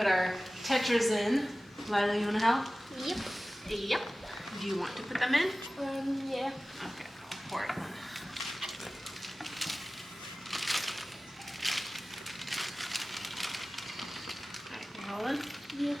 put our tetras in. Lila, you want to help? Yep. Yep. Do you want to put them in? Yeah. Okay, I'll pour it in. Alright, rolling? Yep.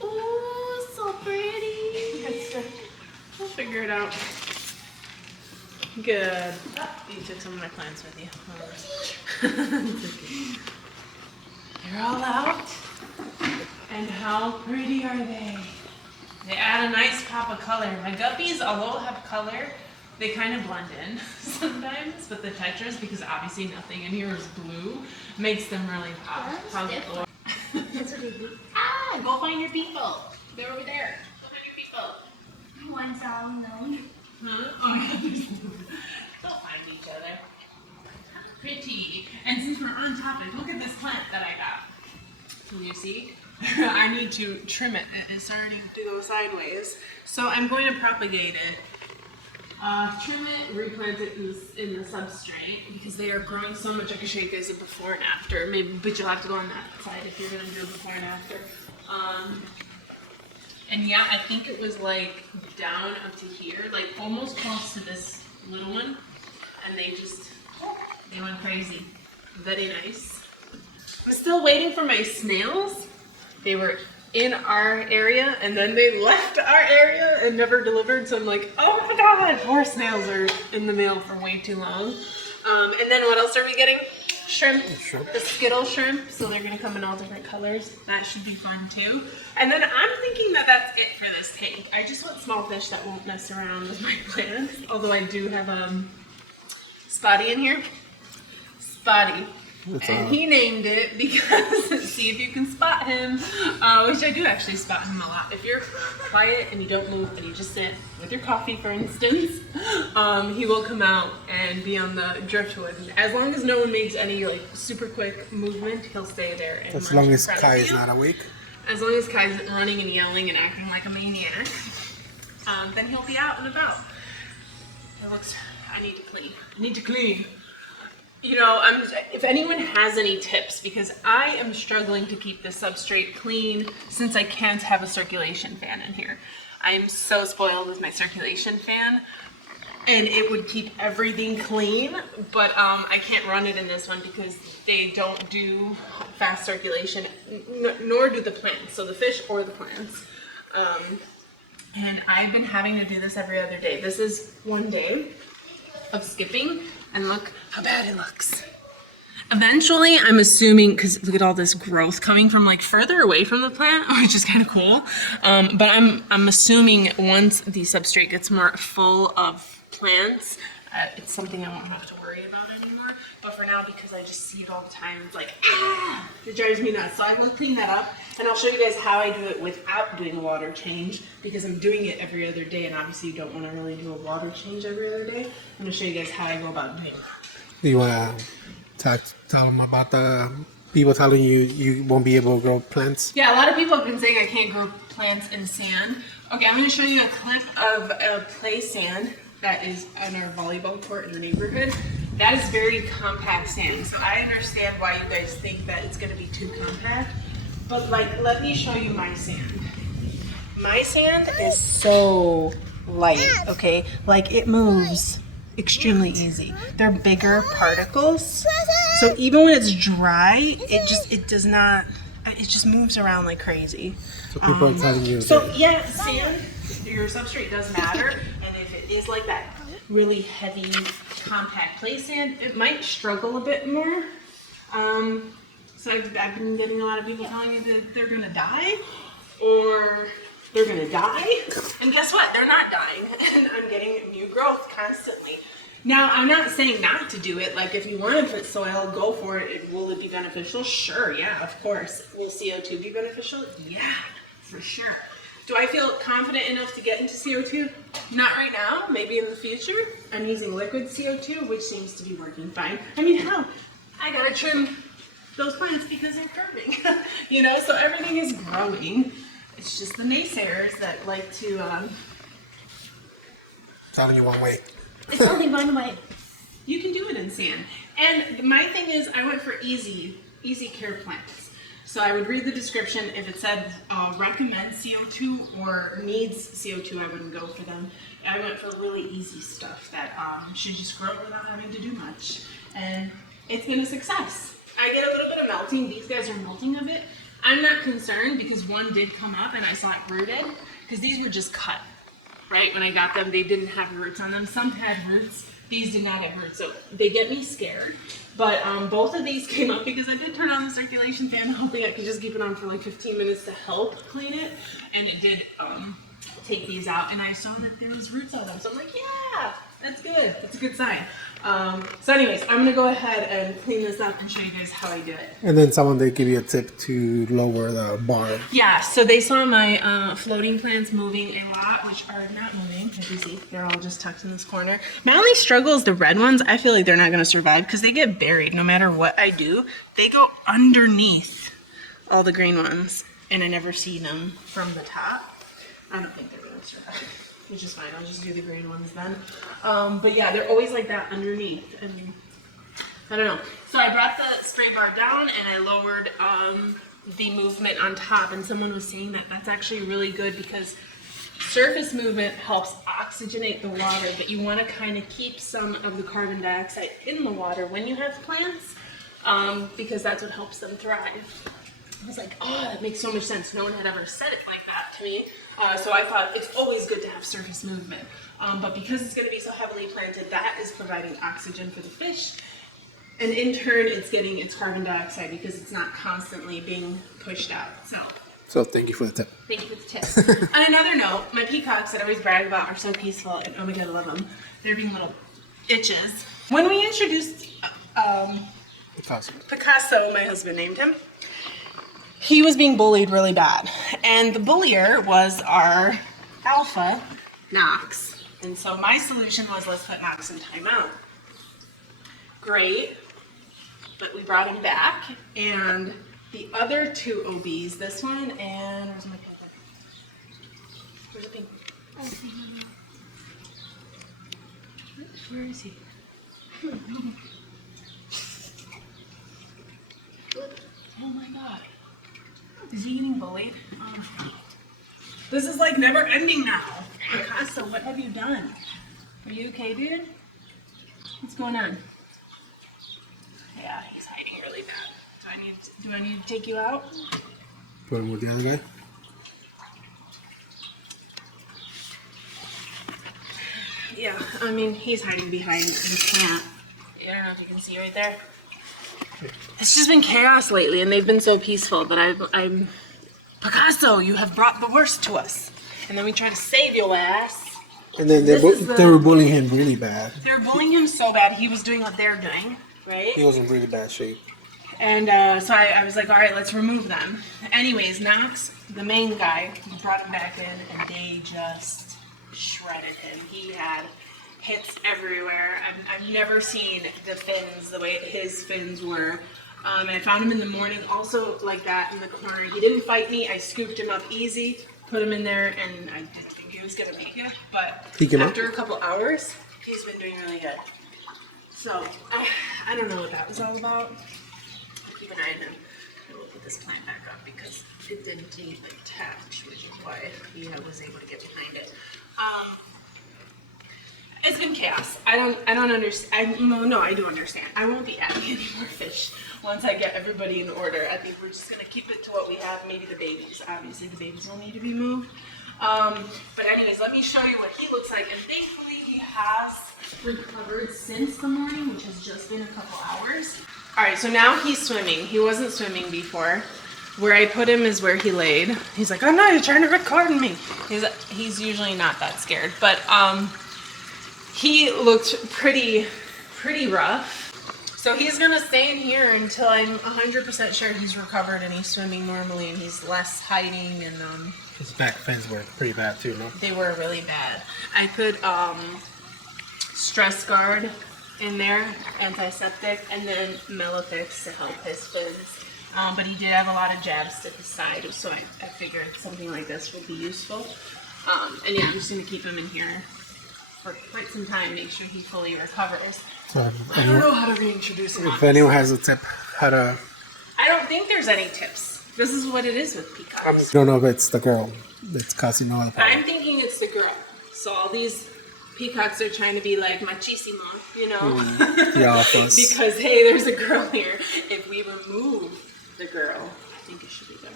Oh, so pretty. We'll figure it out. Good. Oh, you took some of my plants with you. It's okay. They're all out. And how pretty are they? They add a nice pop of color. My guppies, although have color, they kind of blend in sometimes. But the tetras, because obviously nothing in here is blue, makes them really pop. How's it going? That's what they do. Ah, go find your people. They're over there. Go find your people. One's all known. Huh? Oh, yeah. They'll find each other. Pretty. And since we're on topic, look at this plant that I got. Can you see? I need to trim it. It's starting to go sideways. So I'm going to propagate it. Trim it, replant it in the substrate because they are growing so much. I can show you guys a before and after. Maybe, but you'll have to go on that side if you're going to do a before and after. And yeah, I think it was like down up to here, like almost close to this little one. And they went crazy. Very nice. I'm still waiting for my snails. They were in our area and then they left our area and never delivered. So I'm like, oh my God, more snails are in the mail for way too long. And then what else are we getting? Shrimp. The Skittle shrimp. So they're gonna come in all different colors. That should be fun too. And then I'm thinking that that's it for this tank. I just want small fish that won't mess around with my plants. Although I do have Spotty in here. Spotty. And he named it because, see if you can spot him, which I do actually spot him a lot. If you're quiet and you don't move and you just sit with your coffee, for instance, he will come out and be on the driftwood. And as long as no one makes any like super quick movement, he'll stay there. And as long as Kai is not awake? As long as Kai's running and yelling and acting like a maniac, then he'll be out and about. It looks, I need to clean. I need to clean. You know, if anyone has any tips, because I am struggling to keep this substrate clean since I can't have a circulation fan in here. I'm so spoiled with my circulation fan, and it would keep everything clean, but I can't run it in this one because they don't do fast circulation, nor do the plants, so the fish or the plants. And I've been having to do this every other day. This is one day of skipping. And look how bad it looks. Eventually, I'm assuming, because look at all this growth coming from like further away from the plant, which is kind of cool. But I'm assuming once the substrate gets more full of plants, it's something I won't have to worry about anymore. But for now, because I just see it all the time, it's like, ah, it drives me nuts. So I will clean that up, and I'll show you guys how I do it without doing a water change, because I'm doing it every other day, and obviously you don't want to really do a water change every other day. I'm going to show you guys how I go about doing it. Do you want to tell them about the people telling you won't be able to grow plants? Yeah, a lot of people have been saying I can't grow plants in sand. Okay, I'm going to show you a clip of a play sand that is on our volleyball court in the neighborhood. That is very compact sand, so I understand why you guys think that it's going to be too compact. But like, let me show you my sand. My sand is so light, okay? Like, it moves extremely easy. They're bigger particles, so even when it's dry, it just moves around like crazy. So people are telling you. So yeah, sand, your substrate does matter, and if it is like that really heavy, compact clay sand, it might struggle a bit more. So I've been getting a lot of people telling me that they're gonna die, or they're gonna die, and guess what? They're not dying, and I'm getting new growth constantly. Now, I'm not saying not to do it. Like, if you want to put soil, go for it. Will it be beneficial? Sure, yeah, of course. Will CO2 be beneficial? Yeah, for sure. Do I feel confident enough to get into CO2? Not right now, maybe in the future. I'm using liquid CO2, which seems to be working fine. I mean, hell, I gotta trim those plants because they're curving. You know, so everything is growing. It's just the naysayers that like to It's only one way. It's only one way. You can do it in sand. And my thing is, I went for easy care plants. So I would read the description. If it said recommend CO2 or needs CO2, I wouldn't go for them. I went for really easy stuff that should just grow without having to do much. And it's been a success. I get a little bit of melting. These guys are melting a bit. I'm not concerned because one did come up and I saw it rooted because these were just cut. Right, when I got them, they didn't have roots on them. Some had roots. These did not have roots, so they get me scared. But both of these came up because I did turn on the circulation fan, hoping I could just keep it on for like 15 minutes to help clean it. And it did take these out, and I saw that there was roots on them. So I'm like, yeah, that's good. That's a good sign. So anyways, I'm going to go ahead and clean this up and show you guys how I do it. And then someone did give you a tip to lower the bar. Yeah, so they saw my floating plants moving a lot, which are not moving. As you see, they're all just tucked in this corner. My only struggle is the red ones. I feel like they're not going to survive because they get buried no matter what I do. They go underneath all the green ones, and I never see them from the top. I don't think they're going to survive. Which is fine, I'll just do the green ones then. But yeah, they're always like that underneath. And I don't know. So I brought the spray bar down and I lowered the movement on top. And someone was saying that that's actually really good because surface movement helps oxygenate the water, but you want to kind of keep some of the carbon dioxide in the water when you have plants because that's what helps them thrive. I was like, oh, that makes so much sense. No one had ever said it like that to me. So I thought it's always good to have surface movement. But because it's going to be so heavily planted, that is providing oxygen for the fish. And in turn, it's getting its carbon dioxide because it's not constantly being pushed out. So thank you for the tip. Thank you for the tip. On another note, my peacocks that I always brag about are so peaceful, and oh my god, I love them. They're being little itches. When we introduced Picasso, my husband named him, he was being bullied really bad. And the bullier was our alpha, Knox. And so my solution was, let's put Knox in timeout. Great. But we brought him back. And the other two OBs, this one and, where's my pink one? Where's the pink one? Where is he? Oh my god. Is he getting bullied? Oh. This is like never ending now. Picasso, what have you done? Are you okay, dude? What's going on? Yeah, he's hiding really bad. Do I need to take you out? Put him with the other guy. Yeah, I mean, he's hiding behind the plant. I don't know if you can see right there. It's just been chaos lately, and they've been so peaceful that I'm Picasso, you have brought the worst to us. And then we try to save your ass. And then they were bullying him really bad. They were bullying him so bad, he was doing what they're doing, right? He was in really bad shape. And so I was like, all right, let's remove them. Anyways, Knox, the main guy, we brought him back in, and they just shredded him. He had hits everywhere. I've never seen the fins the way his fins were. And I found him in the morning also like that in the corner. He didn't fight me. I scooped him up easy, put him in there, and I didn't think he was going to make it. But after a couple hours, he's been doing really good. So I don't know what that was all about. I'll keep an eye on him. And we'll put this plant back up because it didn't need like touch, which is why he was able to get behind it. It's been chaos. I don't understand. No, I do understand. I won't be adding any more fish once I get everybody in order. I think we're just gonna keep it to what we have. Maybe the babies. Obviously, the babies will need to be moved. But anyways, let me show you what he looks like. And thankfully, he has recovered since the morning, which has just been a couple hours. All right, so now he's swimming. He wasn't swimming before. Where I put him is where he laid. He's like, oh no, you're trying to record me. He's usually not that scared, but he looked pretty rough. So he's gonna stay in here until I'm 100% sure he's recovered and he's swimming normally and he's less hiding and his back fins were pretty bad too, no? They were really bad. I put stress guard in there, antiseptic, and then Melafix to help his fins. But he did have a lot of jabs to his side, so I figured something like this would be useful. And yeah, I'm just gonna keep him in here for quite some time, make sure he fully recovers. So I don't know how to reintroduce him. if anyone has a tip how to, I don't think there's any tips. This is what it is with I peacocks. don't know if it's the girl that's causing all the problem. I'm thinking it's the girl. So all these peacocks are trying to be like machismo, you know? The office. Because, hey, there's a girl here. If we remove the girl, I think it should be good.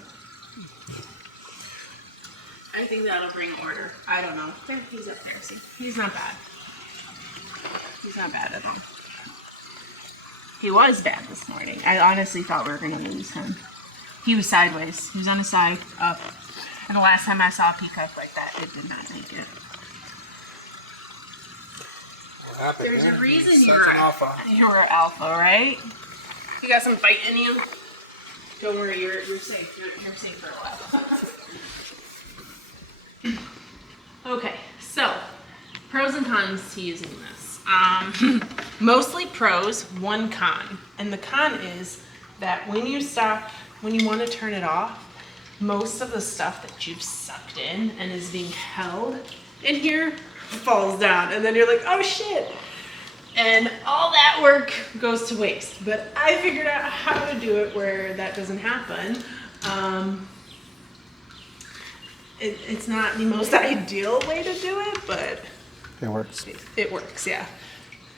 I think that'll bring order. I don't know. There, he's up there. See? He's not bad. He's not bad at all. He was bad this morning. I honestly thought we were going to lose him. He was sideways. He was on his side, up. And the last time I saw a peacock like that, it did not make it. What happened There's there? a reason Such you're an alpha. You're alpha, right? You got some fight in you? Don't worry, you're safe. You're safe for a while. Okay, so pros and cons to using this. Mostly pros, one con. And the con is that when you want to turn it off, most of the stuff that you've sucked in and is being held in here falls down. And then you're like, oh shit. And all that work goes to waste. But I figured out how to do it where that doesn't happen. It's not the most ideal way to do it, but It works. it works, yeah.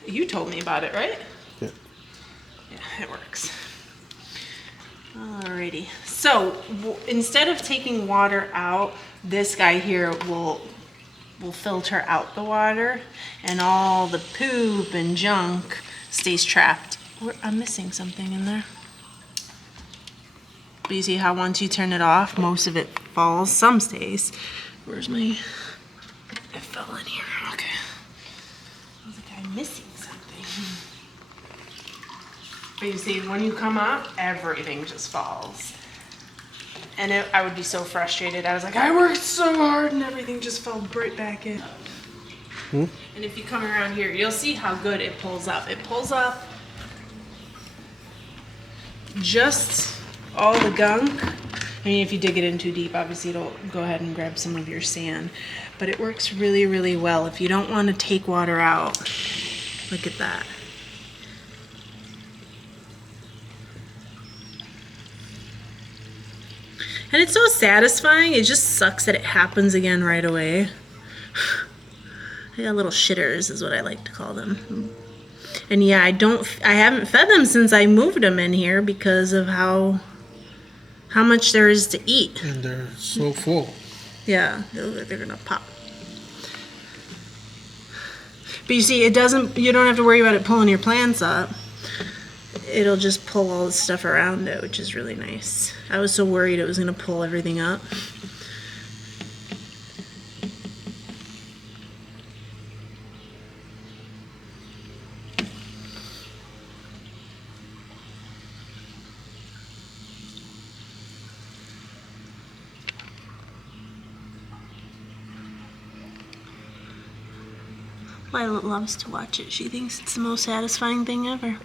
You told me about it, right? Yeah. Yeah, it works. Alrighty. So instead of taking water out, this guy here will filter out the water, and all the poop and junk stays trapped. I'm missing something in there. But you see how once you turn it off, most of it falls. Some stays. Where's my... It fell in here. Okay. I was like, I'm missing something. But you see, when you come up, everything just falls. And I would be so frustrated. I was like, I worked so hard and everything just fell right back in. And if you come around here, you'll see how good it pulls up. It pulls up just all the gunk. I mean, if you dig it in too deep, obviously it'll go ahead and grab some of your sand. But it works really, really well. If you don't want to take water out, look at that. And it's so satisfying. It just sucks that it happens again right away. I got little shitters is what I like to call them. And yeah, I haven't fed them since I moved them in here because of how much there is to eat. And they're so full. Yeah, they're gonna pop. But you see, you don't have to worry about it pulling your plants up. It'll just pull all the stuff around it, which is really nice. I was so worried it was gonna pull everything up. Lila loves to watch it. She thinks it's the most satisfying thing ever.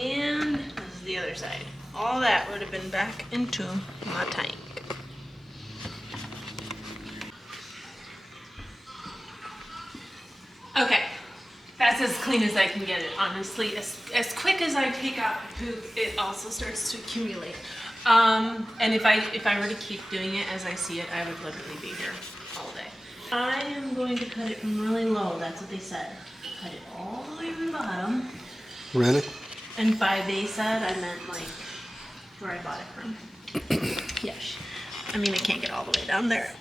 And this is the other side. All that would have been back into my tank. Okay, that's as clean as I can get it, honestly. As quick as I take out poop, it also starts to accumulate. And if I were to keep doing it as I see it, I would literally be here all day. I am going to cut it from really low, that's what they said. Cut it all the way from the bottom. Really? And by they said, I meant like where I bought it from. Yes. I mean, I can't get all the way down there.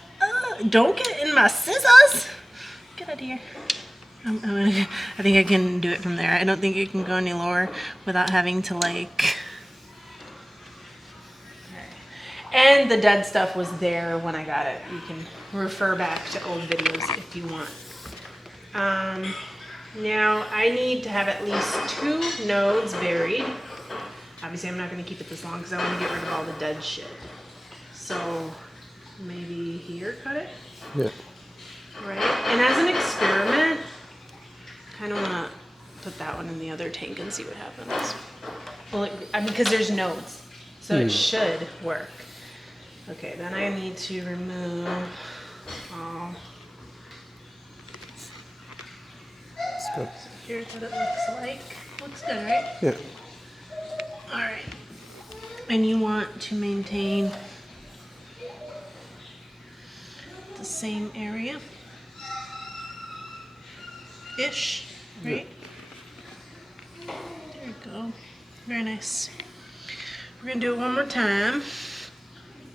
Don't get in my scissors. Get out of here. I think I can do it from there. I don't think it can go any lower without having to like... And the dead stuff was there when I got it. You can refer back to old videos if you want. Now I need to have at least 2 nodes buried. Obviously I'm not going to keep it this long because I want to get rid of all the dead shit. So maybe here cut it? Yeah. Right? And as an experiment, I kind of want to put that one in the other tank and see what happens. Well, I mean, because there's nodes, so it should work. Okay, then I need to remove all. That's good. Here's what it looks like. Looks good, right? Yeah. All right. And you want to maintain the same area ish, right? There you go. Very nice. We're gonna do it one more time.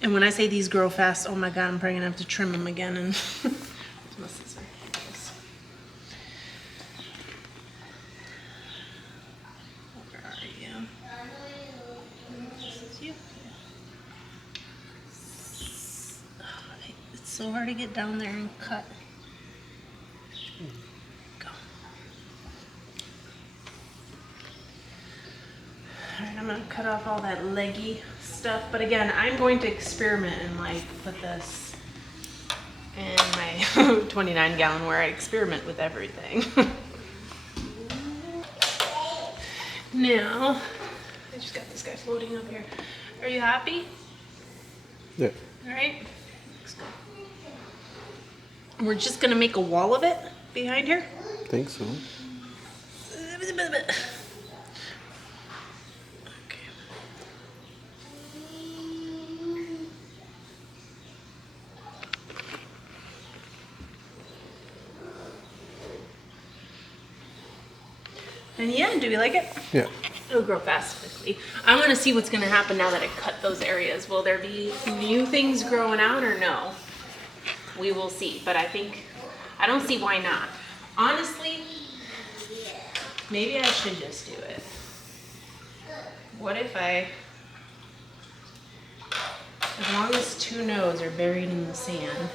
And when I say these grow fast, oh my god, I'm probably gonna have to trim them again. And where's my scissor? Where are you? This is you. Oh, it's so hard to get down there and cut. Go. Alright, I'm gonna cut off all that leggy stuff, but again, I'm going to experiment and like put this in my 29 gallon where I experiment with everything. Now, I just got this guy floating up here. Are you happy? Yeah. Alright. We're just gonna make a wall of it behind her. I think so. And yeah, do we like it? Yeah. It'll grow fast quickly. I want to see what's going to happen now that I cut those areas. Will there be new things growing out or no? We will see. But I don't see why not. Honestly, maybe I should just do it. What if as long as 2 nodes are buried in the sand,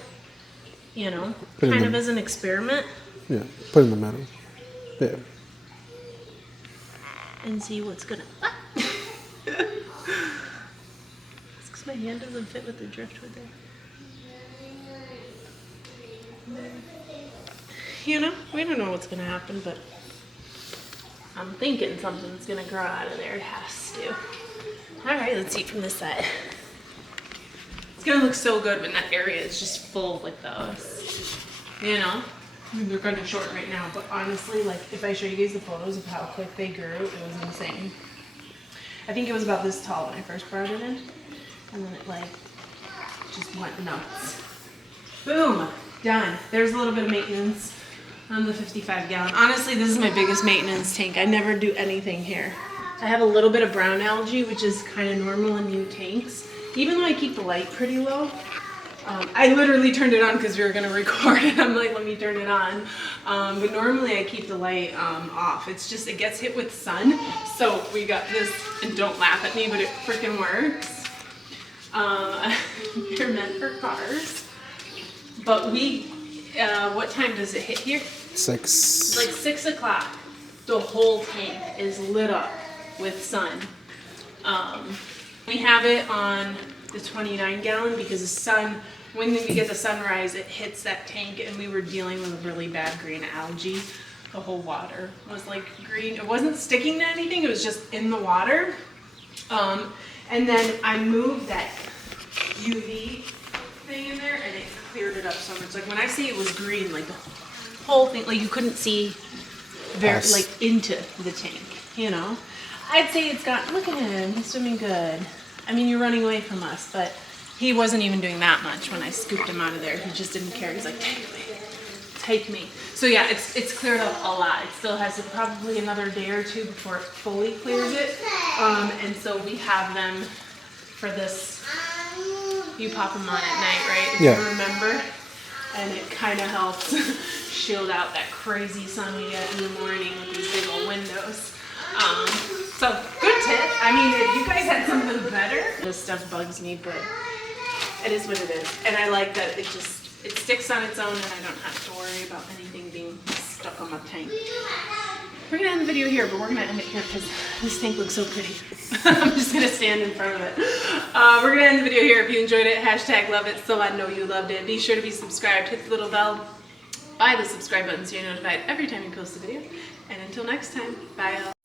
you know, kind of as an experiment. Yeah. Put in the middle. Yeah. And see what's gonna. It's because my hand doesn't fit with the driftwood there. You know, we don't know what's gonna happen, but I'm thinking something's gonna grow out of there. It has to. All right, let's see from this side. It's gonna look so good when that area is just full with those. You know. I mean, they're kind of short right now, but honestly, like, if I show you guys the photos of how quick they grew, it was insane. I think it was about this tall when I first brought it in, and then it, like, just went nuts. Boom! Done. There's a little bit of maintenance on the 55 gallon. Honestly, this is my biggest maintenance tank. I never do anything here. I have a little bit of brown algae, which is kind of normal in new tanks. Even though I keep the light pretty low, I literally turned it on because we were going to record it. I'm like, let me turn it on. But normally I keep the light off. It's just, it gets hit with sun. So we got this, and don't laugh at me, but it freaking works. You're meant for cars. But what time does it hit here? 6. Like 6 o'clock. The whole tank is lit up with sun. We have it on the 29 gallon because the sun, when we get the sunrise, it hits that tank, and we were dealing with really bad green algae. The whole water was like green. It wasn't sticking to anything, it was just in the water. And then I moved that UV thing in there, and it cleared it up so much. Like when I say it was green, like the whole thing, like you couldn't see like into the tank, you know? I'd say it's got, look at him, he's swimming good. I mean, you're running away from us, but he wasn't even doing that much when I scooped him out of there. He just didn't care. He's like, take me, take me. So yeah, it's cleared up a lot. It still has probably another day or two before it fully clears it. And so we have them for this. You pop them on at night, right? If you remember. And it kind of helps shield out that crazy sun we get in the morning with these big old windows. So good tip. I mean, if you guys had something better, this stuff bugs me, but it is what it is. And I like that it sticks on its own, and I don't have to worry about anything being stuck stuck on my tank. We're gonna end the video here, but we're gonna end it here because this tank looks so pretty. I'm just gonna stand in front of it. We're gonna end the video here. If you enjoyed it, hashtag love it so I know you loved it. Be sure to be subscribed, hit the little bell by the subscribe button so you're notified every time you post a video. And until next time, bye y'all.